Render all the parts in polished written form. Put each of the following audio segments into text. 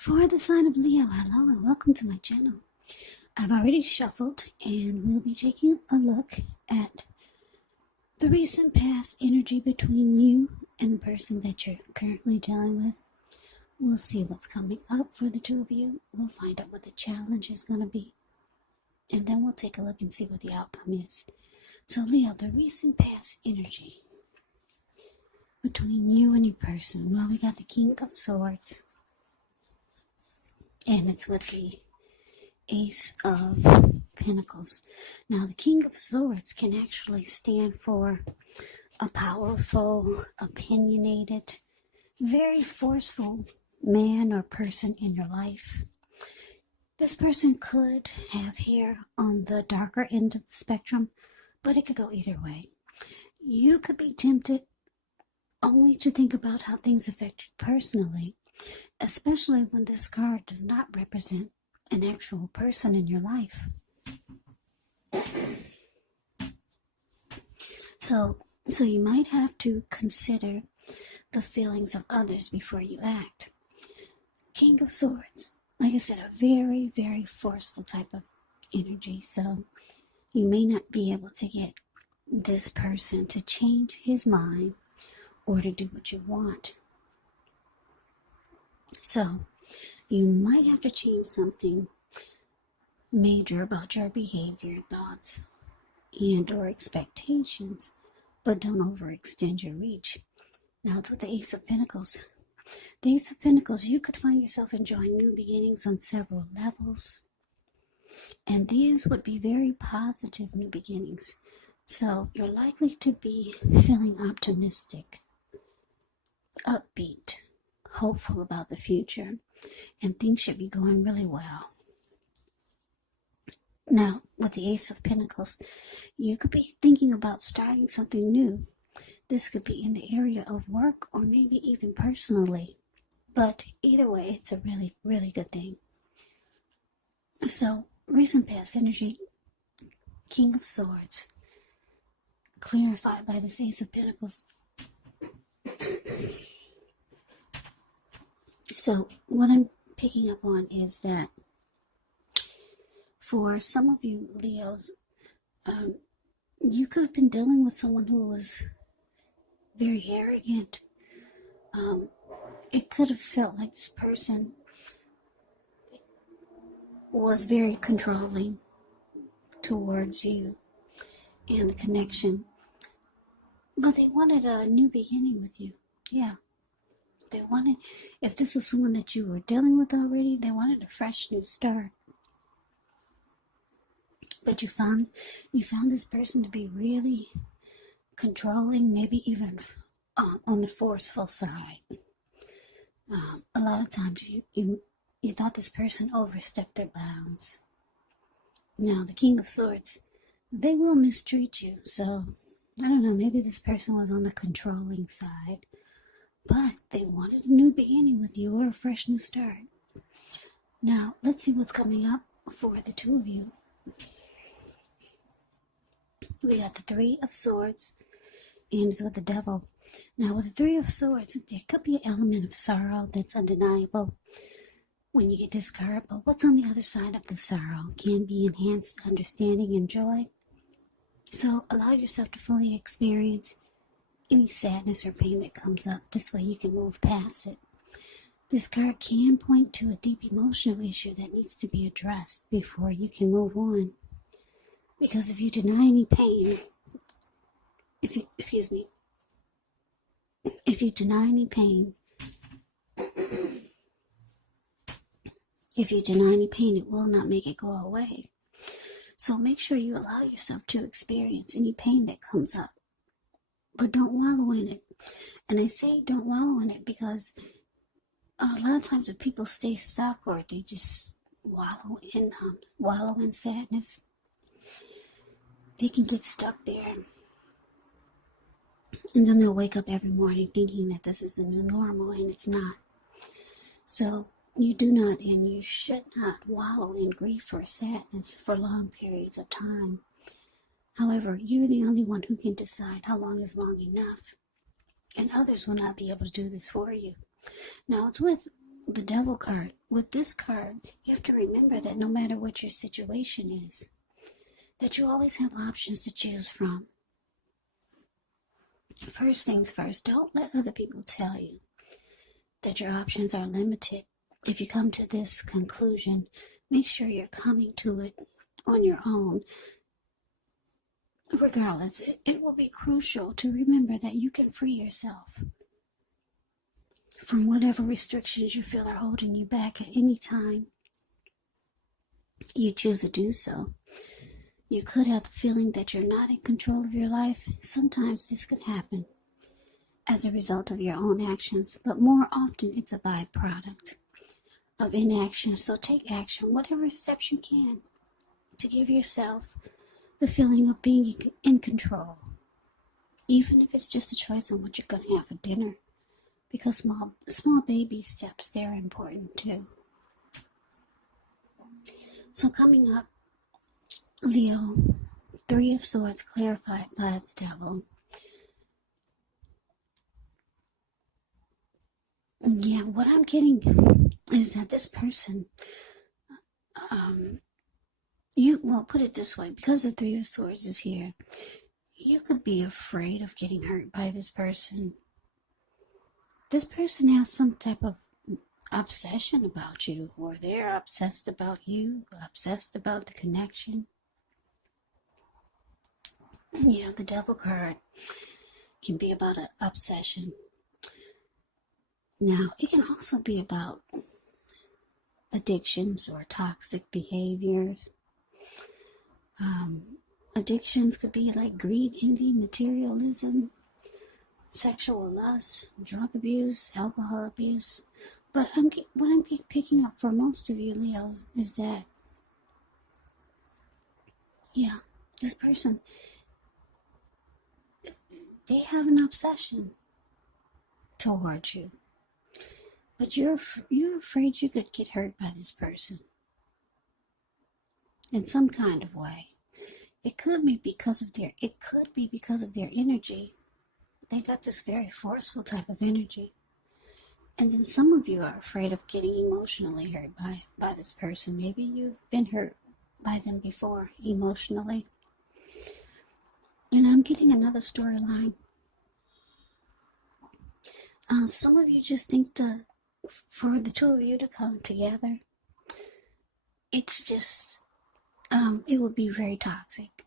For the sign of Leo, hello and welcome to my channel. I've already shuffled and we'll be taking a look at the recent past energy between you and the person that you're currently dealing with. We'll see what's coming up for the two of you. We'll find out what the challenge is going to be. And then we'll take a look and see what the outcome is. So Leo, the recent past energy between you and your person. Well, we got the King of Swords. And it's with the Ace of Pentacles. Now, the King of Swords can actually stand for a powerful, opinionated, very forceful man or person in your life. This person could have hair on the darker end of the spectrum, but it could go either way. You could be tempted only to think about how things affect you personally, especially when this card does not represent an actual person in your life. So you might have to consider the feelings of others before you act. King of Swords, like I said, a very, very forceful type of energy. So you may not be able to get this person to change his mind or to do what you want. So you might have to change something major about your behavior, thoughts, and or expectations, but don't overextend your reach. Now it's with the Ace of Pentacles. The Ace of Pentacles, you could find yourself enjoying new beginnings on several levels. And these would be very positive new beginnings. So you're likely to be feeling optimistic, upbeat, hopeful about the future, and things should be going really well. Now, with the Ace of Pentacles, you could be thinking about starting something new. This could be in the area of work or maybe even personally. But either way, it's a really, really good thing. So, recent past energy, King of Swords, clarified by this Ace of Pentacles. So, what I'm picking up on is that for some of you Leos, you could have been dealing with someone who was very arrogant. It could have felt like this person was very controlling towards you and the connection. But they wanted a new beginning with you. Yeah. They wanted, if this was someone that you were dealing with already, they wanted a fresh new start. But you found this person to be really controlling, maybe even on the forceful side. A lot of times you thought this person overstepped their bounds. Now, the King of Swords, they will mistreat you. So, I don't know, maybe this person was on the controlling side. But they wanted a new beginning with you or a fresh new start. Now, let's see what's coming up for the two of you. We got the Three of Swords, and it's with the Devil. Now, with the Three of Swords, there could be an element of sorrow that's undeniable when you get this card, but what's on the other side of the sorrow can be enhanced understanding and joy. So, allow yourself to fully experience any sadness or pain that comes up. This way you can move past it. This card can point to a deep emotional issue that needs to be addressed before you can move on. Because if you deny any pain, if you deny any pain, it will not make it go away. So make sure you allow yourself to experience any pain that comes up. But don't wallow in it. And I say don't wallow in it because a lot of times if people stay stuck or they just wallow in sadness, they can get stuck there. And then they'll wake up every morning thinking that this is the new normal, and it's not. So you do not and you should not wallow in grief or sadness for long periods of time. However, you're the only one who can decide how long is long enough. And others will not be able to do this for you. Now, it's with the Devil card. With this card, you have to remember that no matter what your situation is, that you always have options to choose from. First things first, don't let other people tell you that your options are limited. If you come to this conclusion, make sure you're coming to it on your own. Regardless, it will be crucial to remember that you can free yourself from whatever restrictions you feel are holding you back at any time you choose to do so. You could have the feeling that you're not in control of your life. Sometimes this could happen as a result of your own actions, but more often it's a byproduct of inaction. So take action, whatever steps you can, to give yourself the feeling of being in control, even if it's just a choice on what you're going to have for dinner, because small baby steps, they're important too. So coming up, Leo, Three of Swords clarified by the Devil. Yeah, what I'm getting is that this person, put it this way, because the Three of Swords is here, you could be afraid of getting hurt by this person. This person has some type of obsession about you, or they're obsessed about you, obsessed about the connection. Yeah, the Devil card can be about an obsession. Now, it can also be about addictions or toxic behaviors. Addictions could be like greed, envy, materialism, sexual lust, drug abuse, alcohol abuse. But what I'm picking up for most of you Leos is that, yeah, this person, they have an obsession towards you. But you're afraid you could get hurt by this person in some kind of way. It could be because of their energy. They got this very forceful type of energy. And then some of you are afraid of getting emotionally hurt by this person. Maybe you've been hurt by them before emotionally. And I'm getting another storyline. Some of you just think for the two of you to come together, it's just, it would be very toxic.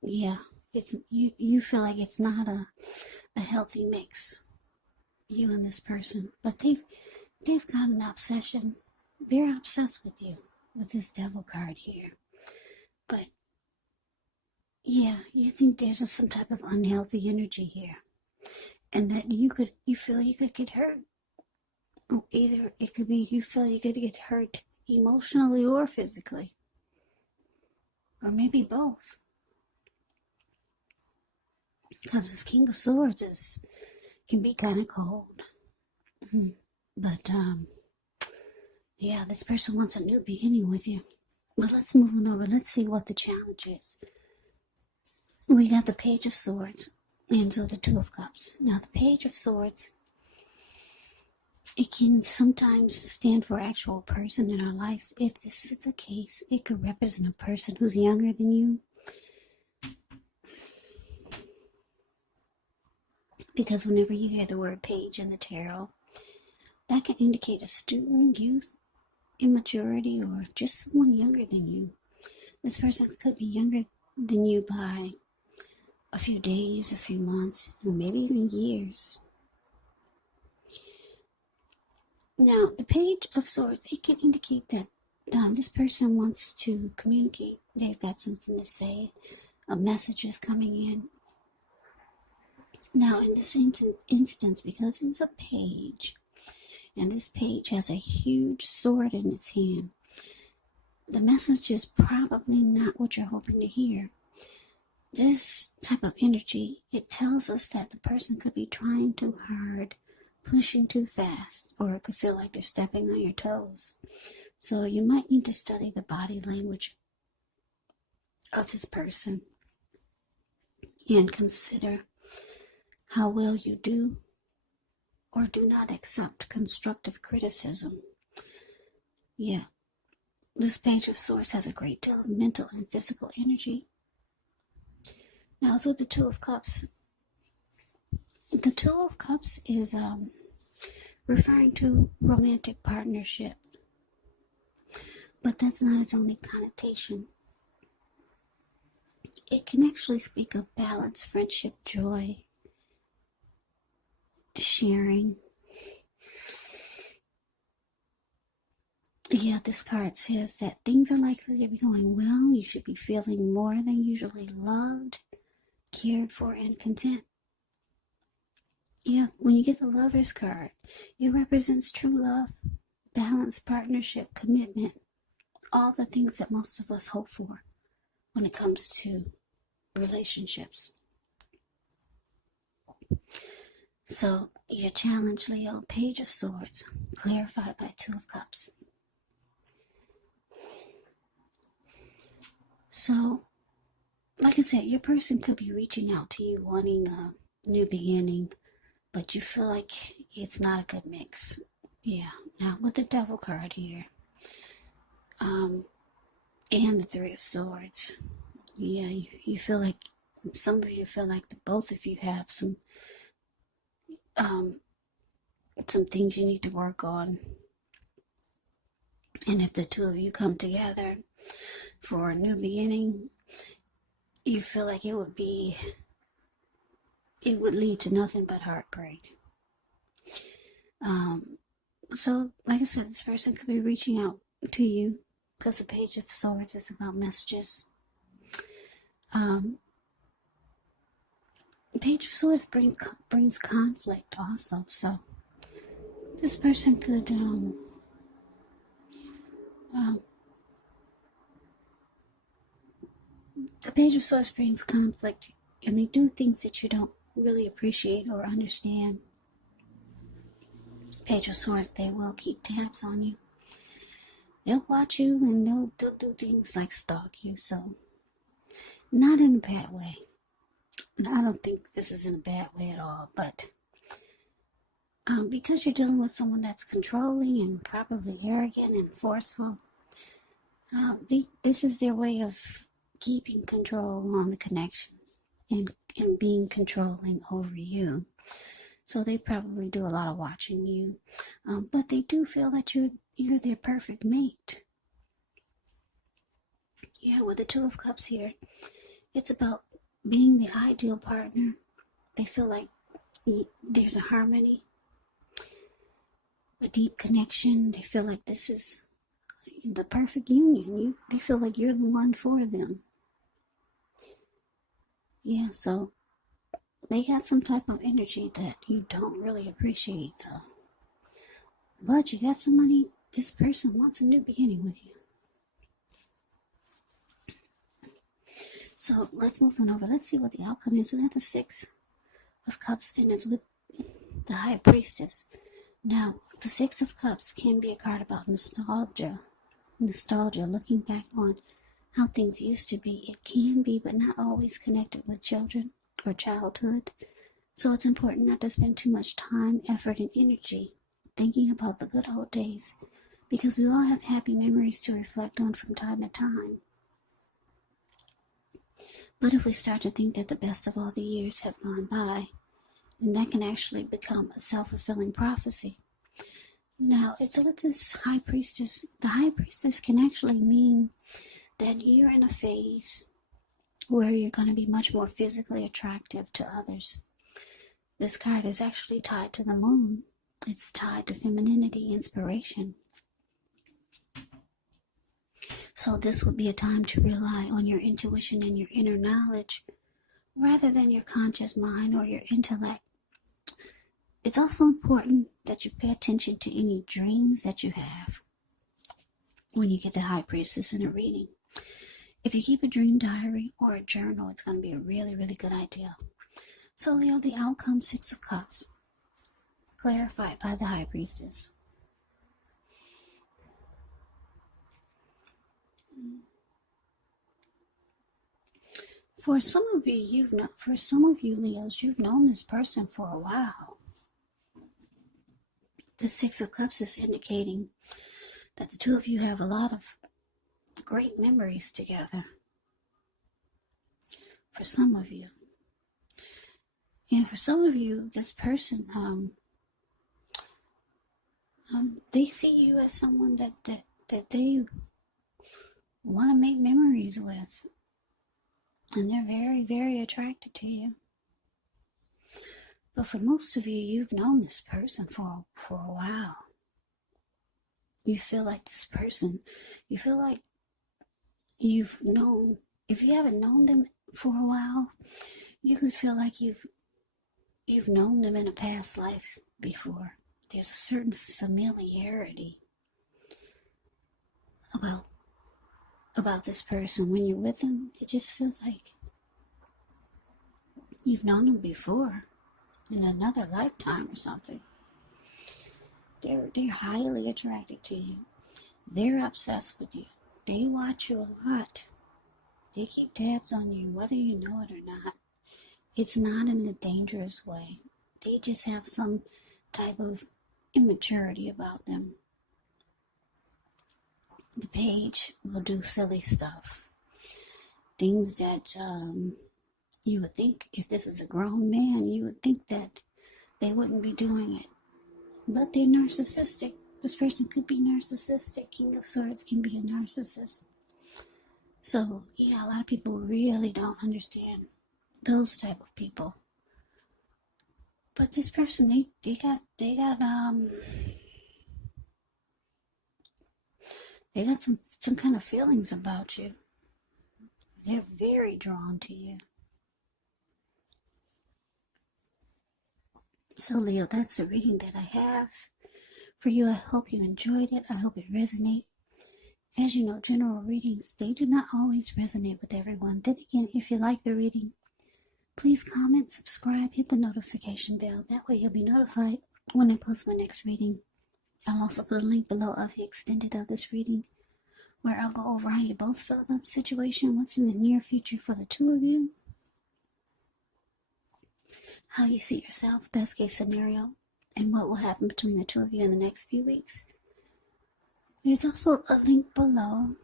Yeah, you feel like it's not a healthy mix, you and this person. But they've got an obsession. They're obsessed with you, with this Devil card here. But yeah, you think there's some type of unhealthy energy here, and that you feel you could get hurt. Either it could be you feel you could get hurt emotionally or physically, or maybe both. Because this King of Swords can be kind of cold. But yeah, this person wants a new beginning with you. But let's move on over. Let's see what the challenge is. We got the Page of Swords and so the Two of Cups. Now the Page of Swords, it can sometimes stand for actual person in our lives. If this is the case, it could represent a person who's younger than you. Because whenever you hear the word page in the tarot, that can indicate a student, youth, immaturity, or just someone younger than you. This person could be younger than you by a few days, a few months, or maybe even years. Now, the Page of Swords, it can indicate that this person wants to communicate. They've got something to say. A message is coming in. Now, in this instance, because it's a page, and this page has a huge sword in its hand, the message is probably not what you're hoping to hear. This type of energy, it tells us that the person could be trying too hard, pushing too fast, or it could feel like they're stepping on your toes. So you might need to study the body language of this person and consider how well you do or do not accept constructive criticism. Yeah, this Page of Swords has a great deal of mental and physical energy. Now, so the Two of Cups. The Two of Cups is referring to romantic partnership, but that's not its only connotation. It can actually speak of balance, friendship, joy, sharing. Yeah, this card says that things are likely to be going well. You should be feeling more than usually loved, cared for, and content. Yeah, when you get the Lover's card, it represents true love, balanced partnership, commitment, all the things that most of us hope for when it comes to relationships. So, your challenge, Leo, Page of Swords, clarified by Two of Cups. So, like I said, your person could be reaching out to you wanting a new beginning, but you feel like it's not a good mix. Yeah, now with the Devil card here, and the Three of Swords, yeah, you feel like, some of you feel like both of you have some things you need to work on. And if the two of you come together for a new beginning, you feel like it would lead to nothing but heartbreak. So, like I said, this person could be reaching out to you because the Page of Swords is about messages. Page of Swords brings conflict also. So, this person could the Page of Swords brings conflict, and they do things that you don't really appreciate or understand. Page of Swords, they will keep tabs on you. They'll watch you, and they'll do things like stalk you. So, not in a bad way. And I don't think this is in a bad way at all, but because you're dealing with someone that's controlling and probably arrogant and forceful, this is their way of keeping control on the connection and being controlling over you. So they probably do a lot of watching you, but they do feel that you're their perfect mate. Yeah, with the Two of Cups here, it's about being the ideal partner. They feel like there's a harmony, a deep connection. They feel like this is the perfect union. They feel like you're the one for them. Yeah, so they got some type of energy that you don't really appreciate, though. But you got some money. This person wants a new beginning with you. So let's move on over. Let's see what the outcome is. We have the Six of Cups, and it's with the High Priestess. Now, the Six of Cups can be a card about nostalgia, looking back on how things used to be. It can be, but not always connected with children or childhood. So it's important not to spend too much time, effort, and energy thinking about the good old days, because we all have happy memories to reflect on from time to time. But if we start to think that the best of all the years have gone by, then that can actually become a self-fulfilling prophecy. Now, it's with this High Priestess. The High Priestess can actually mean that you're in a phase where you're going to be much more physically attractive to others. This card is actually tied to the moon. It's tied to femininity, inspiration. So this would be a time to rely on your intuition and your inner knowledge rather than your conscious mind or your intellect. It's also important that you pay attention to any dreams that you have when you get the High Priestess in a reading. If you keep a dream diary or a journal, it's going to be a really, really good idea. So, Leo, the outcome, Six of Cups, clarified by the High Priestess. For some of you, Leos, you've known this person for a while. The Six of Cups is indicating that the two of you have a lot of great memories together. For some of you. And for some of you, this person, they see you as someone that they want to make memories with. And they're very, very attracted to you. But for most of you, you've known this person for a while. You feel like this person, you feel like you've known, if you haven't known them for a while, you could feel like you've known them in a past life before. There's a certain familiarity about this person. When you're with them, it just feels like you've known them before in another lifetime or something. They're highly attracted to you. They're obsessed with you. They watch you a lot. They keep tabs on you, whether you know it or not. It's not in a dangerous way. They just have some type of immaturity about them. The page will do silly stuff. Things that you would think, if this is a grown man, you would think that they wouldn't be doing it. But they're narcissistic. This person could be narcissistic. King of Swords can be a narcissist. So, yeah, a lot of people really don't understand those type of people. But this person, they got some kind of feelings about you. They're very drawn to you. So, Leo, that's the reading that I have for you. I hope you enjoyed it. I hope it resonated. As you know, general readings, they do not always resonate with everyone. Then again, if you like the reading, please comment, subscribe, hit the notification bell. That way you'll be notified when I post my next reading. I'll also put a link below of the extended of this reading, where I'll go over how you both feel about the situation, what's in the near future for the two of you, how you see yourself, best case scenario, and what will happen between the two of you in the next few weeks. There's also a link below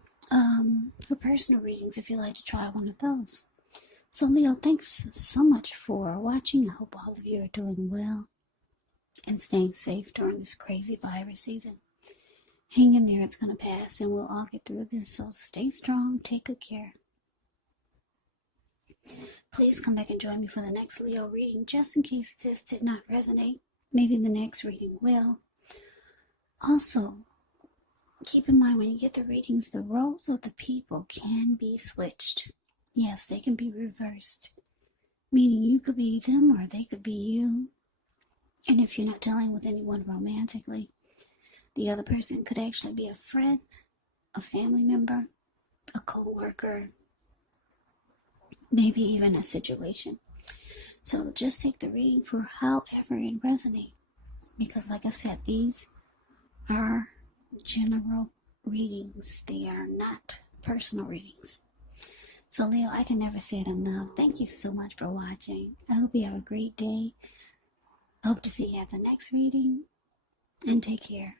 for personal readings if you'd like to try one of those. So, Leo, thanks so much for watching. I hope all of you are doing well and staying safe during this crazy virus season. Hang in there, it's going to pass, and we'll all get through this. So stay strong, take good care. Please come back and join me for the next Leo reading, just in case this did not resonate. Maybe the next reading will. Also, keep in mind when you get the readings, the roles of the people can be switched. Yes, they can be reversed. Meaning you could be them or they could be you. And if you're not dealing with anyone romantically, the other person could actually be a friend, a family member, a co-worker, maybe even a situation. So just take the reading for however it resonates. Because like I said, these are general readings. They are not personal readings. So Leo, I can never say it enough. Thank you so much for watching. I hope you have a great day. I hope to see you at the next reading. And take care.